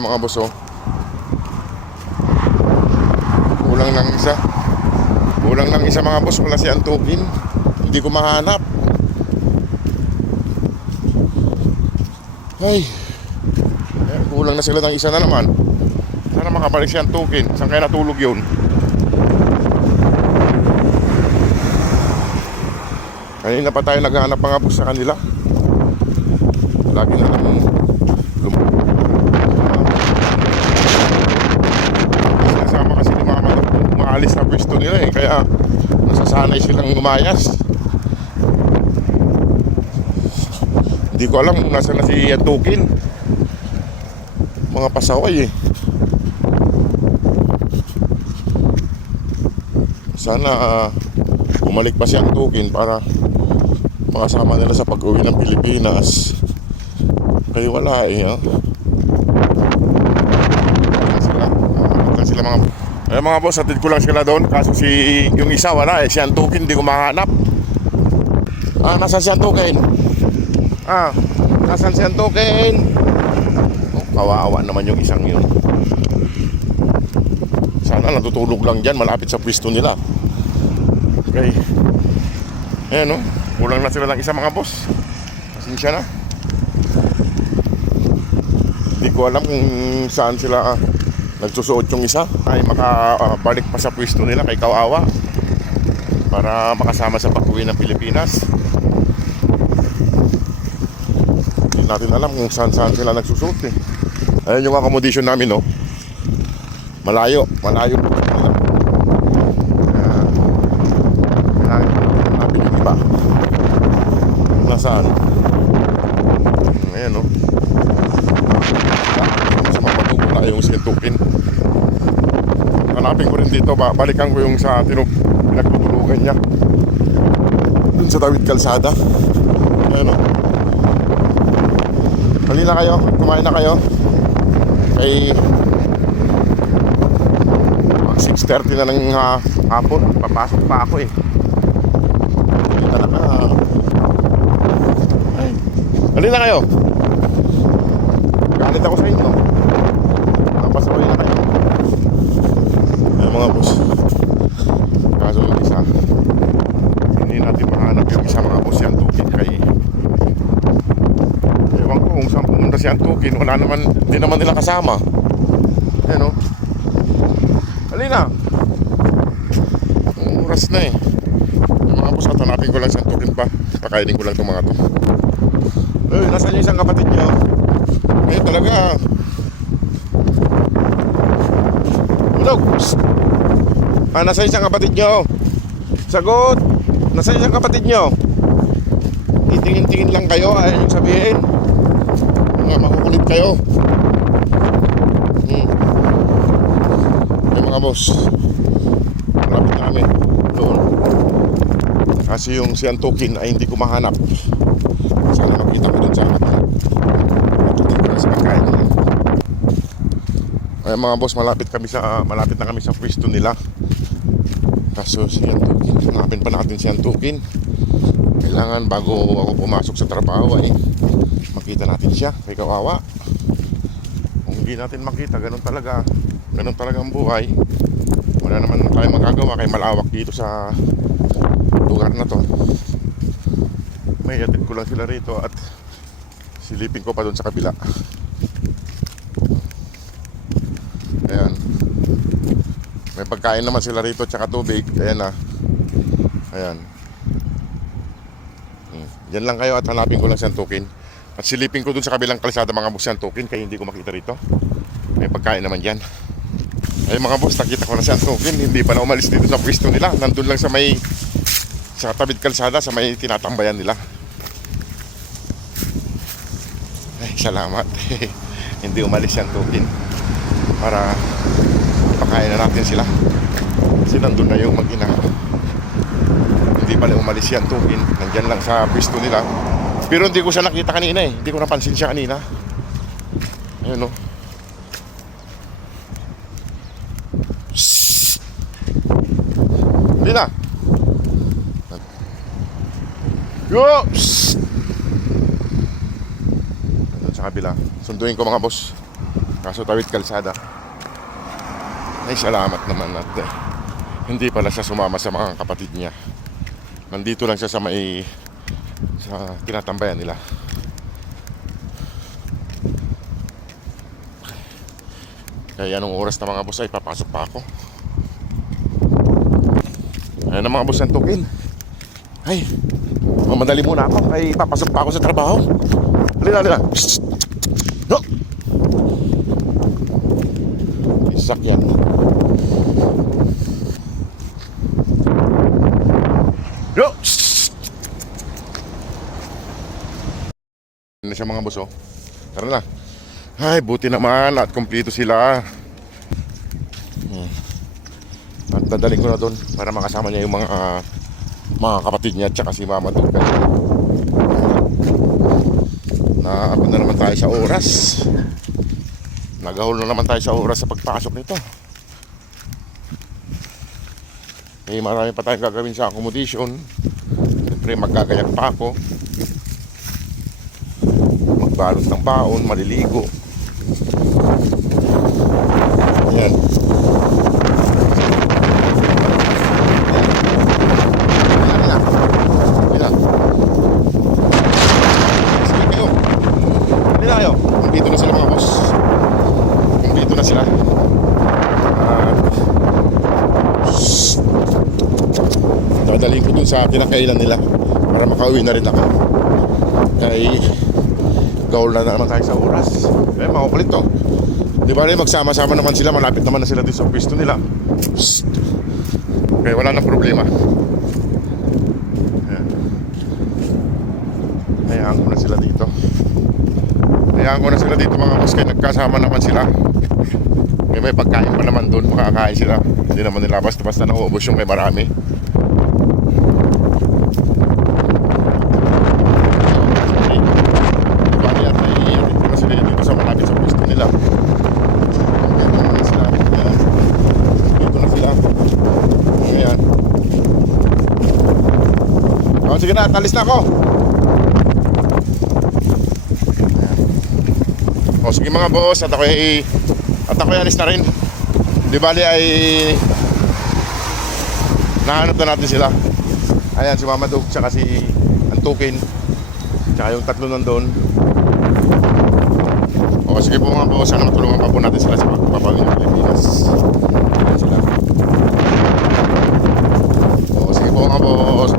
Mga boss, oh. Kulang lang isa. Kulang lang isa mga boss. Wala si Antukin. Hindi ko mahanap. Ay. Kulang na sila ng isa na naman. Sana makabalik si Antukin. Saan kaya natulog yun? Kanina pa tayo naghahanap mga boss sa kanila. Lagi na lang sinasama kasi ni mama umaalis na pwesto nila eh. Kaya nasasanay silang lumayas. Hindi ko alam kung nasa na si Antukin. Mga pasaway eh. Sana bumalik pa si Antukin para makasama nila sa pag-uwi ng Pilipinas. Kaya wala eh, oh. Sila mga boss, atid ko lang sila doon. Kaso yung isa wala eh, si Antukin hindi ko mahanap. Nasaan si Antukin? Nasaan si Antukin? Oh, kawawa naman yung isang yun. Sana natutulog lang dyan malapit sa pwesto nila. Okay. Ayan, no? Kulang na sila ng isa mga boss. Pasensya na. Hindi ko alam kung saan sila nagsusuot yung isa. Ay makabalik pa sa pwesto nila kay kawawa para makasama sa pag-uwi ng Pilipinas. Hindi natin alam kung saan sila nagsusuot eh. Ayan yung accommodation namin, no? Malayo po sila. Natin yung iba. Nasaan? Ayan, no? Sa mapatugula yung si Antukin. Hanapin ko rin dito, balikan ko yung sa pinagtutulugan niya dun sa Tawid Kalsada. Ayan, no? Halina kayo, kumain na kayo. Kay 6:30 na ng hapon. Papasok pa ako eh. Halina kayo. Galit ako sa inyo. Napasaway na kayo. Ayan mga boss. Kaso yung isa, hindi natin mahanap yung isa mga boss si Antukin. Kay ewan ko kung saan pumunta si Antukin. Wala naman, hindi naman nila kasama. Ayan, o. Halina. Oras na eh. Yung mga boss, hatanapin ko lang si Antukin pa. Pakainin ko lang itong mga to. Uy, nasaan yung isang kapatid nyo? Eh, talaga. Hello. Nasaan yung isang kapatid nyo? Sagot. Nasaan yung isang kapatid nyo? Itingin-tingin lang kayo. Ayaw yung sabihin. Makukulit kayo. Yung mga boss, malapit namin doon. Kasi yung si Antukin ay hindi ko mahanap. Sana makita ko dun sa akin. Matutin ko na sa pagkain nila. Ay mga boss, malapit na kami sa pwesto nila. Kaso si Antukin, hanapin pa natin si Antukin. Kailangan bago ako pumasok sa trabaho ay makita natin siya. Kay kawawa. Kung hindi natin makita, ganun talaga ang buhay. Wala naman tayong magagawa kay malawak dito sa lugar na to. May atid ko lang sila rito at silipin ko pa doon sa kabila. Ayan. May pagkain naman sila rito tsaka tubig. Ayan na. Ayan. Diyan lang kayo at hanapin ko lang si Antukin. At silipin ko doon sa kabilang kalsada mga boss si Antukin kaya hindi ko makita rito. May pagkain naman dyan. Ay mga boss, nakita ko na si Antukin. Hindi pa na umalis dito sa pwesto nila. Nandun lang sa Tawid Kalsada, sa may tinatambayan nila. Ay, salamat. Hindi umalis si Antukin para ipakain na natin sila. Kasi nandun na yung mag-ina. Hindi pa na umalis si Antukin. Nandyan lang sa pwesto nila. Pero hindi ko siya nakita kanina eh. Hindi ko napansin siya kanina. Ayun, no? Hindi na. Yo! Nandun sa kabila. Sunduin ko mga boss. Kaso tawid kalsada. Ay, salamat naman at hindi pala siya sumama sa mga kapatid niya. Nandito lang siya sa tinatambayan nila. Kaya anong oras na mga boss ay papasok pa ako. Ayan ang mga boss ng tukin. Ay, mamadali muna ako. Ay, papasok pa ako sa trabaho. Halina. No! Sasakyan. Yo! Ano siya mga boss, oh. Tara na. Ay, buti naman at kumpleto sila. At dadaling ko na doon para makasama niya yung mga kapatid niya at saka si Mama doon. Naabot na naman tayo sa oras. Nagahol na naman tayo sa oras sa pagpasok nito. Eh, marami pa tayong gagawin sa accommodation. Siyempre magkagayak pa ako. Magbalot ng baon, maliligo. Ayan. Sige kayo. Hindi na kayo. Dito na sila mga boss. Dito na sila. Dadalhin ko dun sa pinakailan nila para makauwi na rin ako. Kaya gaul na naman tayo sa oras. Eh, makukulit to. Di ba rin magsama-sama naman sila. Malapit naman na sila dito sa pwesto nila. Psst. Kaya wala nang problema. Ayan. Hayaan ko na sila dito. Hayaan ko na sila dito mga boss. Kaya nagkasama naman sila. Kaya may pagkain pa naman doon. Makakain sila. Hindi naman nila basta nauubos yung may marami. Sige na, talis na ako. O sige mga boss, at ako'y alis na rin. Di bali ay nahanap na natin sila. Ayan, si Mama Dog, tsaka si Antukin, tsaka yung tatlo nandun. O sige po mga boss, sana matulungan pa po natin sila sa pagpapawin ng Pilipinas. Ayan sila. O sige po mga boss.